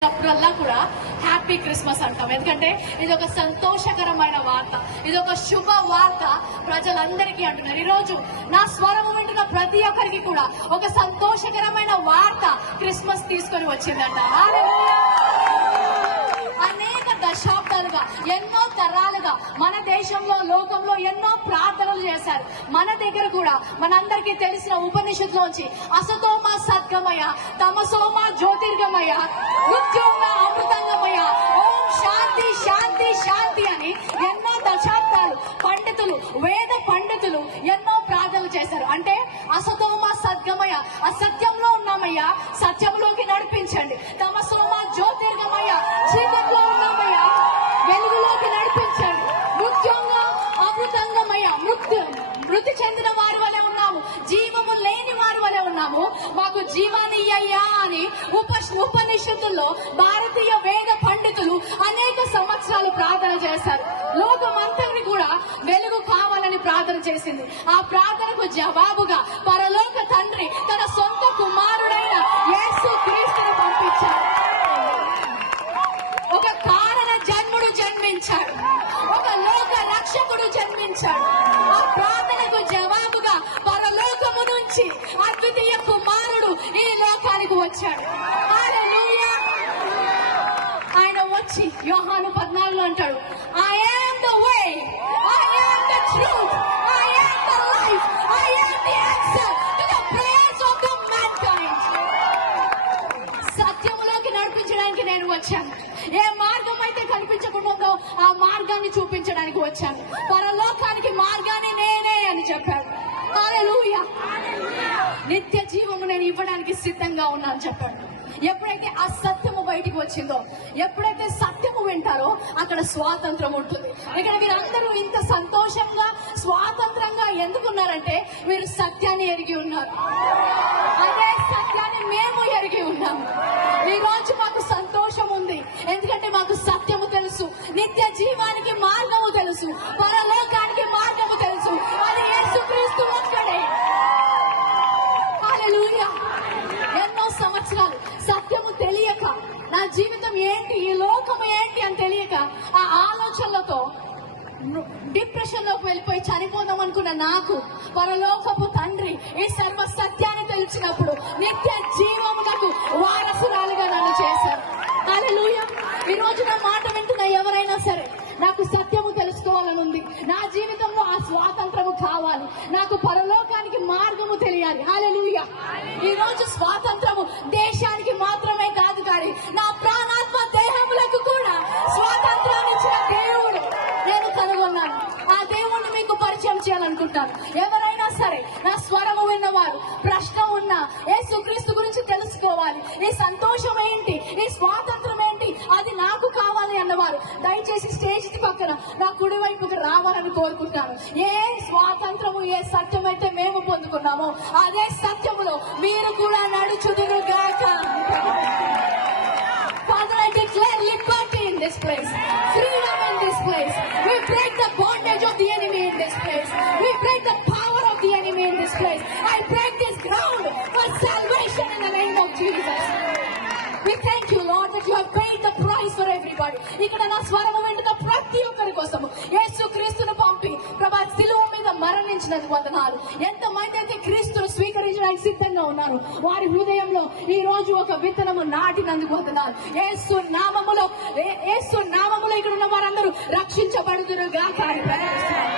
అప్పుడల్లా కూడా happy Christmas అంటాం. ఎందుకంటే ఇది ఒక సంతోషకరమైన వార్త, ఇది ఒక శుభ వార్త ప్రజలందరికీ అంటున్నారు. ఈరోజు నా స్వరము వింటున్న ప్రతి ఒక్కరికి కూడా ఒక సంతోషకరమైన వార్త క్రిస్మస్ తీసుకొని వచ్చిందంట. అనేక దశాబ్దాలుగా, ఎన్నో తరాలుగా మన దేశంలో, లోకంలో ఎన్నో ప్రార్థనలు చేశారు. మన దగ్గర కూడా మనందరికీ తెలిసిన ఉపనిషత్తులోంచి అసతోమ సద్గమయ, తమసోమ జ్యోతిర్గమయ, మృత్యోమ అమృతంగమయ, ఓం శాంతి శాంతి శాంతి అని ఎన్నో దశాబ్దాలు పండితులు, వేద పండితులు ఎన్నో ప్రార్థనలు చేశారు. అంటే అసతోమ సద్గమయ, అసత్యంలో ఉన్నామయ్యా, సత్యంలోకి నడిపించండి. తమసోమ జ్యోతిర్గమయ, చీకట్లో ఉన్నామయ్యా, వెలుగులోకి నడిపించండి. మృత్యోంగ అమృతంగమయ, మృతి చెందిన వారి వలె ఉన్నాము, జీవము లేని వారి వలె ఉన్నాము, మాకు జీవాన్ని ఇయ్యయ్యా అని ఉపనిషత్తుల్లో భారతీయ వేద పండితులు అనేక సంవత్సరాలు ప్రార్థన చేశారు. లోకమంతటిని కూడా వెలుగు కావాలని ప్రార్థన చేసింది. ఆ ప్రార్థనకు జవాబుగా పరలోక తండ్రి తన సొంత కుమారుడైన యేసు క్రీస్తును పంపించాడు. ఒక కారణ జన్ముడు జన్మించాడు, ఒక లోక రక్షకుడు జన్మించాడు. ఆ ప్రార్థనకు జవాబుగా పరలోకము నుంచి అద్వితీయ కుమారుడు ఈ లోకానికి వచ్చాడు. హల్లెలూయా. ఆయన వచ్చి యోహాను 14 అంటాడు, I am the way, I am the truth, I am the life, I am the answer to the prayers of the mankind. సత్యములోకి నడిపించడానికి నేను వచ్చాను. ఏ మార్గం అయితే కనిపించకుండా ఆ మార్గాన్ని చూపించడానికి వచ్చాను. పరలోకానికి మార్గాన్ని నేనే అని చెప్పాడు. హల్లెలూయా. నిత్య జీవము నేను ఇవ్వడానికి సిద్ధంగా ఉన్నాను చెప్పాడు. ఎప్పుడైతే ఆ సత్యము బయటికి వచ్చిందో, ఎప్పుడైతే సత్యము వింటారో అక్కడ స్వాతంత్రం ఉంటుంది. ఇక్కడ మీరందరూ ఇంత సంతోషంగా, స్వాతంత్రంగా ఎందుకున్నారంటే మీరు సత్యాన్ని ఎరిగి ఉన్నారు. అదే సత్యాన్ని మేము ఎరిగి ఉన్నాము. ఈ రోజు మాకు సంతోషం ఉంది, ఎందుకంటే మాకు సత్యము తెలుసు, నిత్య జీవానికి మార్గము తెలుసు, పరలోకానికి మార్గము తెలుసు. అది యేసుక్రీస్తు ఒక్కడే. హల్లెలూయా. ఎన్నో సంవత్సరాలు సత్యము తెలియక, నా జీవితం ఏంటి, ఈ లోకము ఏంటి అని తెలియక ఆ ఆలోచనలతో డిప్రెషన్ లోకి వెళ్ళిపోయి చనిపోదాం అనుకున్న నాకు పరలోకపు తండ్రి ఈ సర్వ సత్యాన్ని తెలిసినప్పుడు నిత్య జీవమునకు వారసురాలుగా నన్ను చేశారు. హల్లెలూయా. ఈ రోజు నా మాట వింటున్న ఎవరైనా సరే, నాకు సత్యము తెలుసుకోవాలని ఉంది, నా జీవితంలో ఆ స్వాతంత్రము కావాలి, నాకు పరలోకానికి మార్గము తెలియాలి. హల్లెలూయా. ఈ రోజు స్వాతంత్రము దేశానికి మాత్రమే కాదు, కానీ నా ప్రాణాత్మ దేహములకు కూడా స్వాతంత్రాన్ని ఇచ్చిన దేవుడు నేను కనుగొన్నాను. ఆ దేవుణ్ణి మీకు పరిచయం చేయాలనుకుంటాను. ఎవరైనా సరే నా స్వరము విన్నవారు, ప్రశ్న ఉన్నా, యేసుక్రీస్తు గురించి తెలుసుకోవాలి, ఈ సంతోషం ఏంటి, ఈ స్వాతంత్రం ఏంటి, అది నాకు కావాలి అన్నవారు దయచేసి స్టేజ్ పక్కన నా కుడి వైపుకి రావాలని కోరుకుంటాను. ఏ స్వాతంత్రము, ఏ సత్యం అయితే మేము పొందుకున్నామో అదే సత్యములో మీరు కూడా నడుచుదురుగాక. Father, I declare liberty in this place, freedom in this place. We break the bondage of the enemy in this place. We break the power of the enemy in this place. I break this ground for salvation in the name of Jesus. We thank you, Lord, that you have paid the price for everybody. ఇక్కడ నా స్వరము వింటున్న ప్రతి ఒక్కరి కోసము యేసు క్రీస్తును పంపి ప్రభా శిలువ మీద మరణించినందుకు వందనాలు. ఎంతమంది అయితే క్రీస్తును స్వీకరించడానికి సిద్ధంగా ఉన్నారు, వారి హృదయంలో ఈ రోజు ఒక విత్తనము నాటినందుకు వందనాలు. యేసు నామములో ఇక్కడ ఉన్న వారందరూ రక్షించబడుదురుగా కానీ